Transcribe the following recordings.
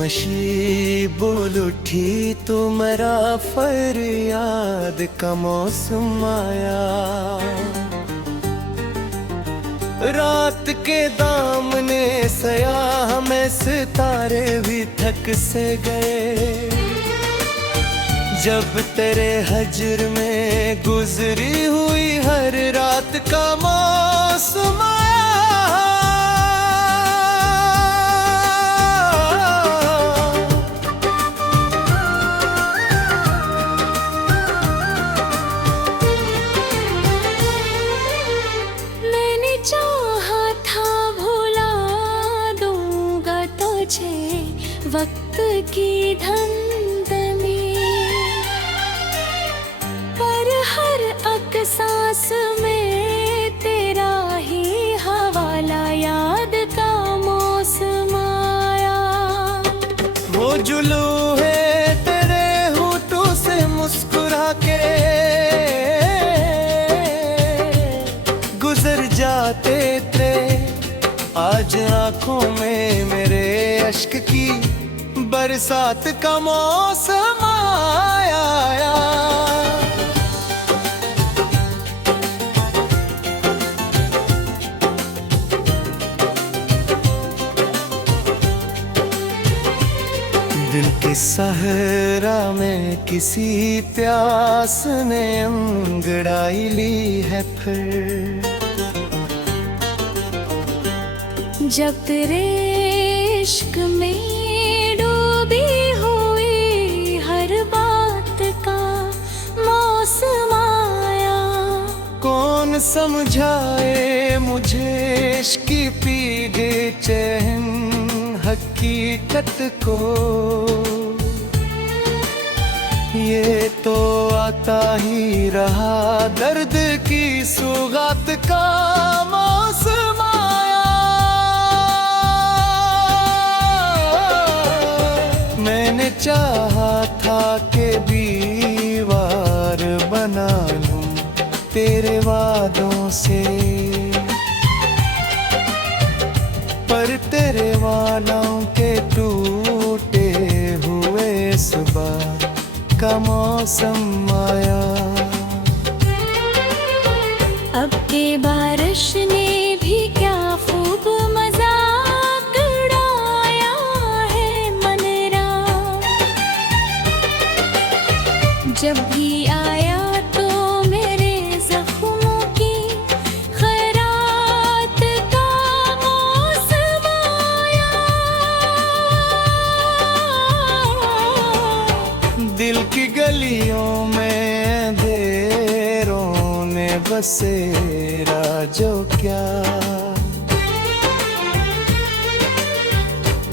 खामोशी बोल उठी तो मेरा फरियाद का मौसम आया। रात के दामने सयाह में सितारे भी थक से गए। जब तेरे हजर में गुजरी हुई हर रात का मौसम आया। मैंने चाहा था भुला दूंगा तुझे वक्त की धुंध में, पर हर सांस में तेरा ही हवाला याद का मौसम आया। वो जुलू है तेरे होठों से मुस्कुरा के गुजर जाते थे। आज आंखों में मेरे अश्क की बरसात का मौसम आया। दिल के सहरा में किसी प्यास ने अंगड़ाई ली है फिर। जब तेरे इश्क में डूबी हुई हर बात का मौसम आया। कौन समझाए मुझे इश्क की पीगे चैन हकीकत को। ये तो आता ही रहा दर्द की सुगात का मौसम आया। मैंने चाहा था कि दीवार बना लूं तेरे वादों से, पर तेरे वालों के टूटे हुए सुबह का मौसम आया। अब के बारिश ने भी क्या खूब मजाक उड़ाया है मनरा। जब भी आया तो मेरे जख्मों की खैरात का मौसम आया। दिल की गलियों में अंधेरों ने बसेरा जो क्या,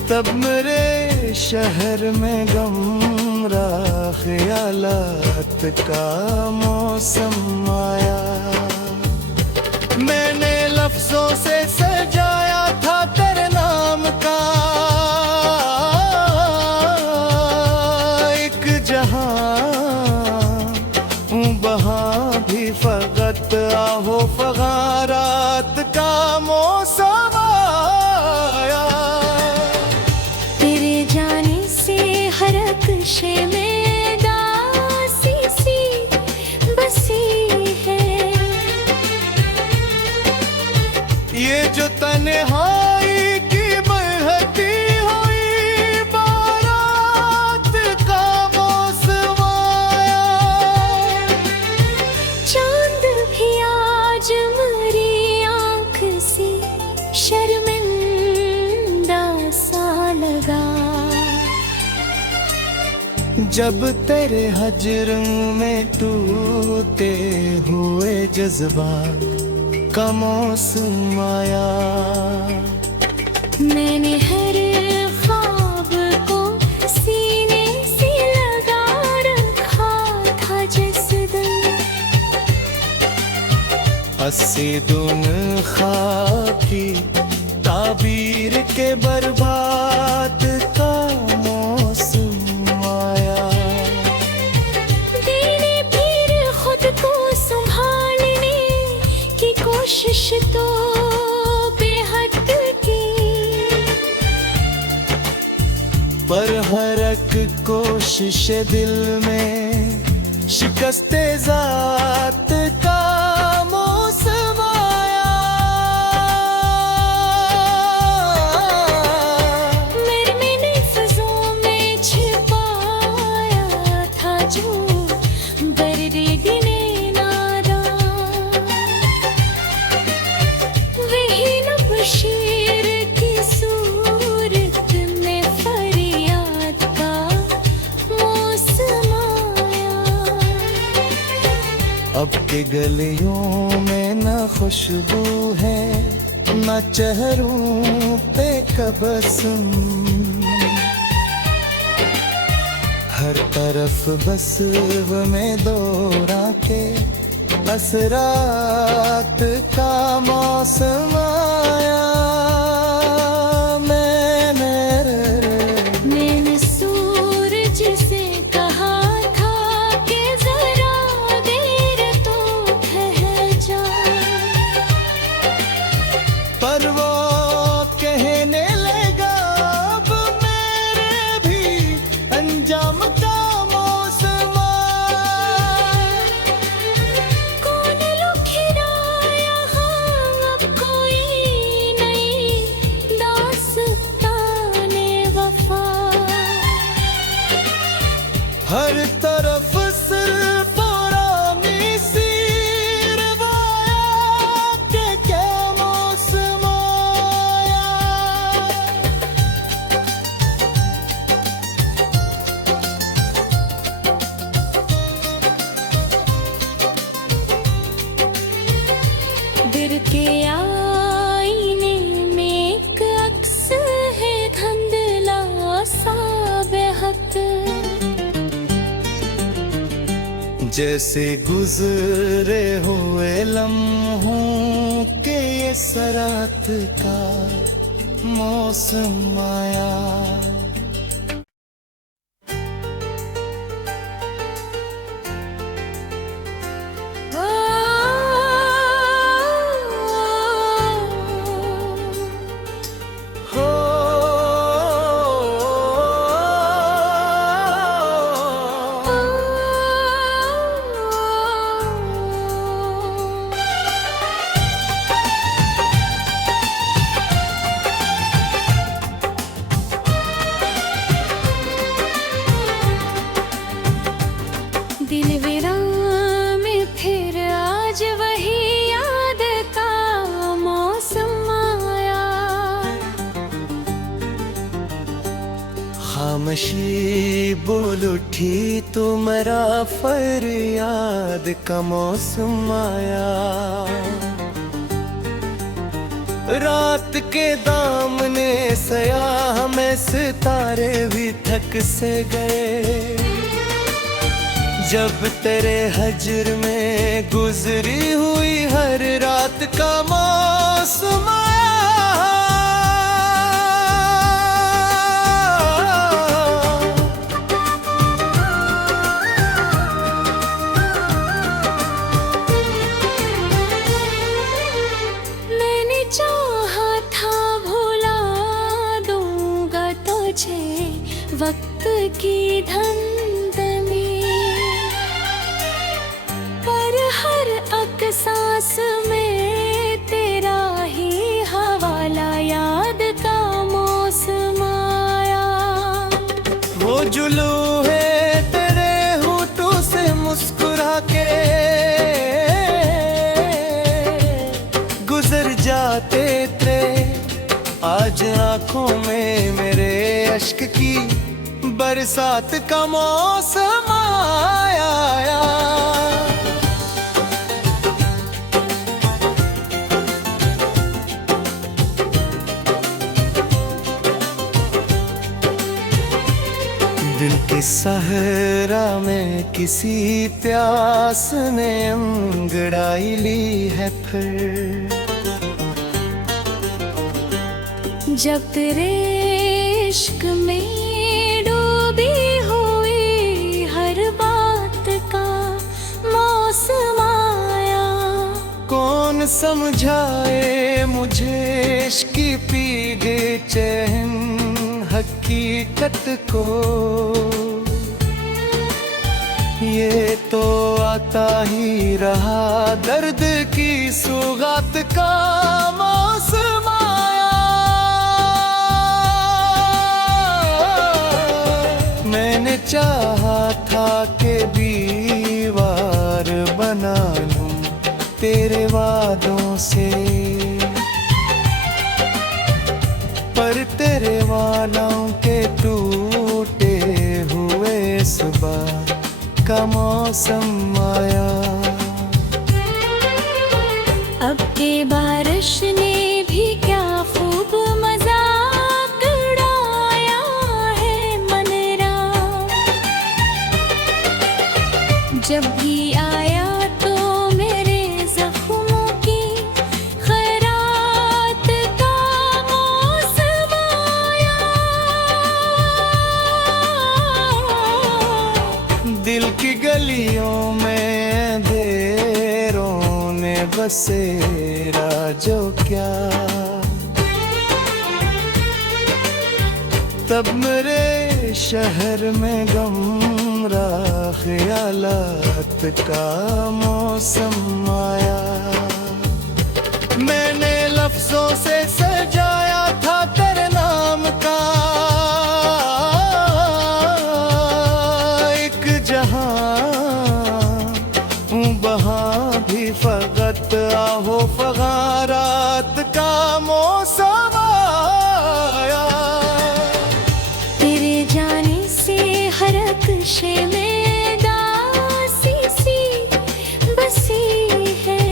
तब मेरे शहर में गमरा ख्यालात का मौसम आया। मैंने लफ्जों से सजाया था तेरे नाम का एक जहां, वहां भी फकत आहो फगारात का मौसम आया। तेरे जाने से हर अक्शे में दासी सी बसी है। ये जो तन्हाई की बहती हुई बारात का मौसम आया। चांद भी आज मेरी आंख से शर्मिंदा सा लगा। जब तेरे हजर में टूटे हुए जज्बात का मौसम आया। मैंने हर ख्वाब को सीने से लगा रखा था जिस दिन। हसीदुन खाकी ताबीर के बर्बाद का मौसम आया। तेरे फिर खुद को संभालने की कोशिश तो बेहद की। पर हर एक कोशिश दिल में शिकस्ते ज़ात का मौसम आया। मैंने फिज़ों में छिपाया था जो दर्द-ए-दिले नादां, वही नबशीर की सूरत में फरियाद का मौसम आया। अब के गलियों में न खुशबू है न चेहरों पे तबस्सुम, हर तरफ बस वो में दौरा के असरात का मौसम आया। मैंने सूरज से कहा था कि जरा देर तो ठहर जा, पर वो कहने लगा अब मेरे भी अंजाम का मौसम आया। कौन लुखिरा यहाँ अब कोई नई दास्ताने वफा, हर तरफ सिर्फ पुरानी सी रवायत के क्या मौसम आया। दिल के आईने में एक अक्स है धुंधला सा बेहद, जैसे गुजरे हुए लम्हों के ये सरात का मौसम आया। हो दिल वीरान में फिर आज वही याद का मौसम आया। खामोशी बोल उठी तो मेरा फरियाद का मौसम आया। रात के दामने सयाह में सितारे भी थक से गए, जब तेरे हजर में गुजरी हुई हर रात का मौसम आया। मैंने चाहा था भुला दूंगा तुझे वक्त की धंध में, पर हर एक सांस में तेरा ही हवाला याद का मौसम आया। वो जुलू है तेरे होठों से मुस्कुरा के गुजर जाते थे, आज आंखों में मेरे अश्क की बरसात का मौसम आया। दिल के सहरा में किसी प्यास ने अंगड़ाई ली है फिर, जब तेरे इश्क में डूबी हुई हर बात का मौसम आया। कौन समझाए मुझे इश्क की पी गई चैन हक हकीकत को। ये तो आता ही रहा दर्द की सुगात का मौसम आया। मैंने चाहा था कि दीवार बना लूं तेरे वादों से, पर तेरे वादों के टूटे हुए सुबह का मौसम आया। अब के बारिश ने भी क्या खूब मजाक उड़ाया है मनरा। जब भी आया तो मेरे जख्मों की खैरात का मौसम आया। दिल की गलियों में अंधेरों ने बसेरा जो क्या, तब मेरे शहर में गमरा ख्यालात का मौसम आया। मैंने लफ्जों से सजाया था तेरे नाम का एक जहां, वहां भी फकत आहो फगारात का मौसम आया। तेरे जाने से हर अक्शे में दासी सी बसी है।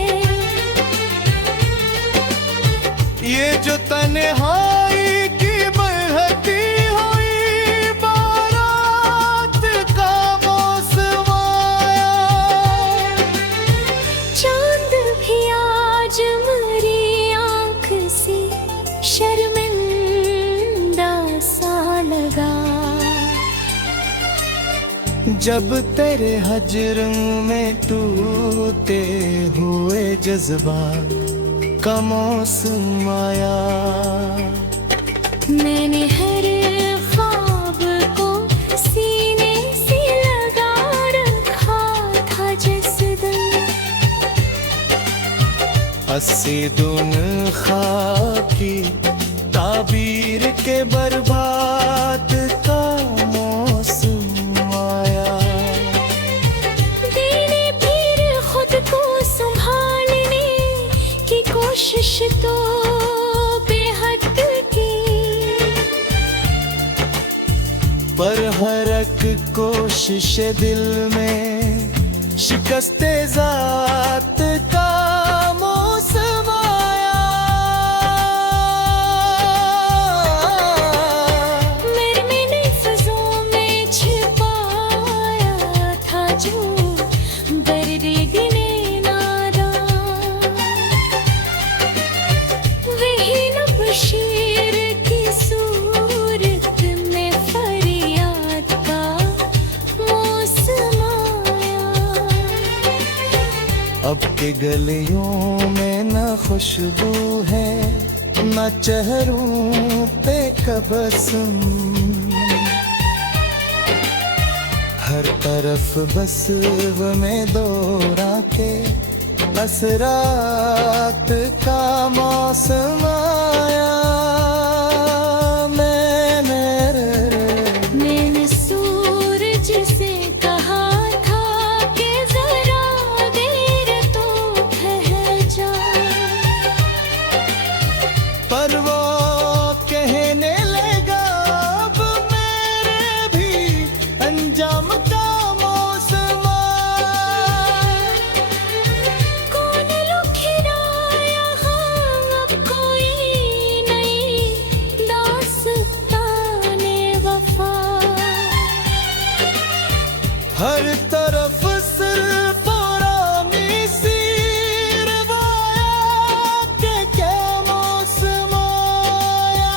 ये जो तन्हाई की बहती हुई बारात का मौसम आया। चांद भी आज मेरी आंख से शर्मिंदा सा लगा। जब तेरे हजर में टूटे हुए जज्बात का मौसम आया। मैंने हर ख्वाब को सीने से लगा रखा था जिस दिन। अस्सी दुन खाकी ताबीर के बर्बाद का मौसम आया। तेरे फिर खुद को संभालने की कोशिश तो बेहद की, पर हर एक कोशिश दिल में शिकस्ते जात का मौसम आया। मैंने लफ्जों में छिपाया था जो दर्द गिने नादान। वही नबशीर की सूरत में फरियाद का मौसम आया। अब के गलियों में न खुशबू है न चेहरों पे तबस्सुम। हर तरफ बस वो में दो रातें बस रात का मौसम आया। मैंने सूरज से कहा था कि जरा देर तो ठहर जा, पर वो कहने लगा अब मेरे भी अंजाम का मौसम आया। कौन लुखिरा यहाँ अब कोई नई दास्ताने वफा। हर तरफ सिर्फ पुरानी सी रवायत के क्या मौसम आया।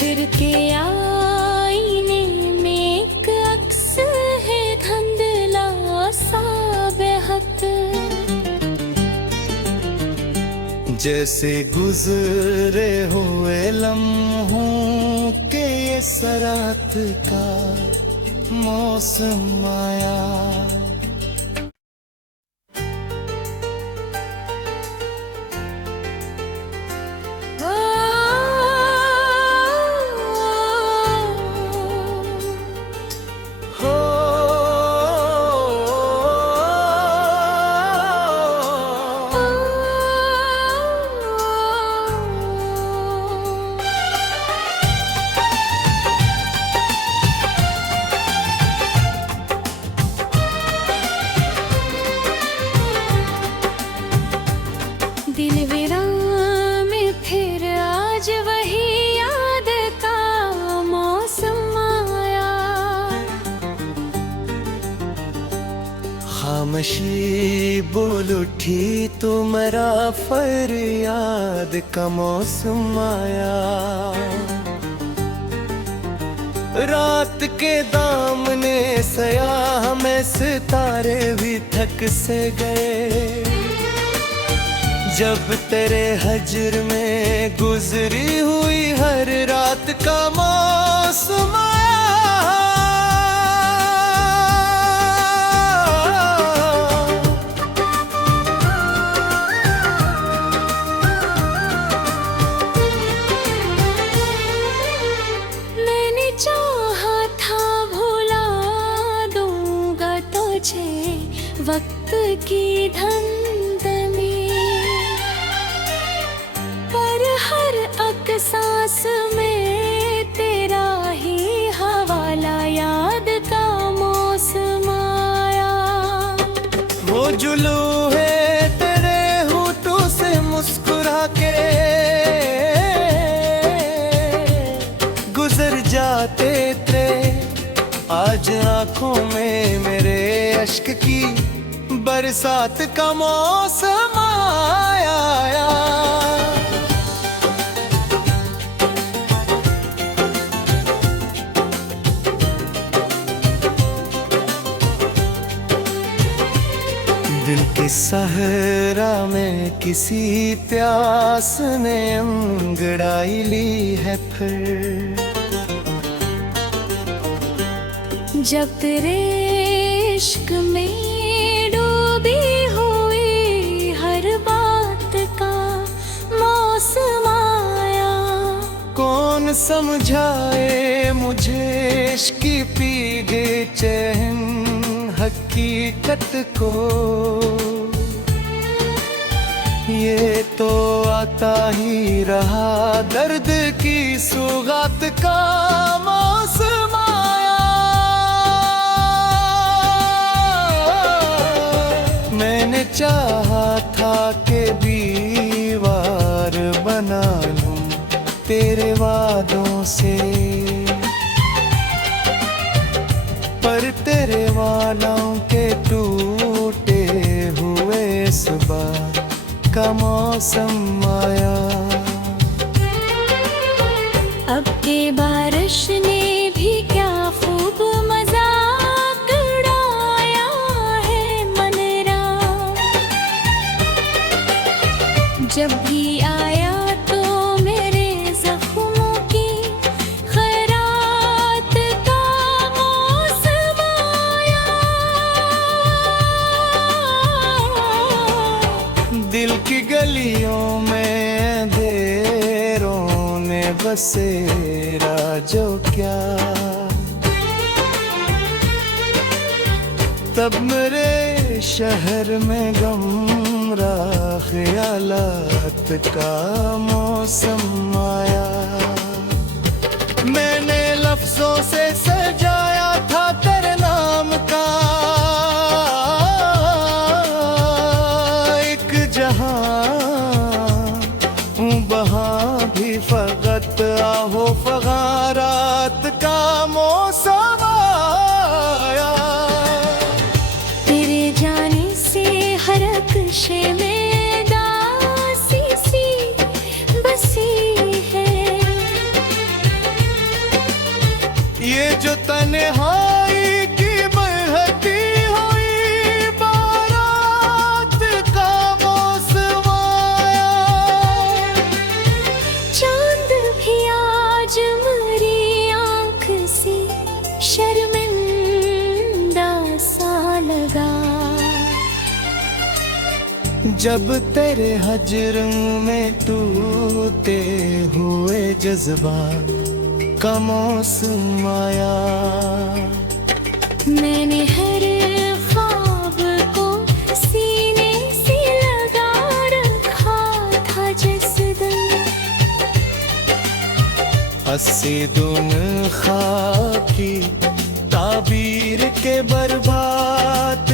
दिल के आईने में एक अक्स है धुंधला जैसे गुजरे हुए लम्हों के ये सरात का मौसम आया। दिल वीरान में फिर आज वही याद का मौसम आया। खामोशी बोल उठी तो मेरा फरियाद का मौसम आया। रात के दामने सयाह में सितारे भी थक से गए। जब तेरे हजर में गुजरी हुई हर रात का मौसम आया। मैंने चाहा था भुला दूंगा तुझे वक्त की धंध में, पर हर सांस में तेरा ही हवाला याद का मौसम आया। वो जुलू है तेरे होठों से मुस्कुरा के गुजर जाते थे। आज आंखों में मेरे अश्क की बरसात का मौसम आया। दिल के सहरा में किसी प्यास ने अंगड़ाई ली है फिर। जब तेरे इश्क में डूबी हुई हर बात का मौसम आया। कौन समझाए मुझे इश्क की पीगे चैन हकीकत को। ये तो आता ही रहा दर्द की सुगात का मौसम आया। मैंने चाहा था कि दीवार बना लूं तेरे वादों से, पर तेरे वालों के टूटे हुए सुबह का मौसम आया। अब के बारिश ने भी क्या खूब मजाक उड़ाया है मनरा। जब भी आया तो मेरे जख्मों की खैरात का मौसम आया। दिल की गलियों में अंधेरों ने बसेरा जो क्या, तब मेरे शहर में गमरा ख्यालात का मौसम आया। मैंने लफ्जों से सजाया था तेरे नाम का एक जहां, वहां भी फकत आहो फगारात का मौसम आया। तेरे जाने से हर अक्शे में दासी सी बसी है। ये जो तन्हाई की बहती हुई बारात का मौसम आया। जब तेरे हजर में टूटे हुए जज्बात का मौसम आया, मैंने हर ख्वाब को सीने से लगा रखा था जिस दिन, हसीदुन खाकी ताबीर के बर्बाद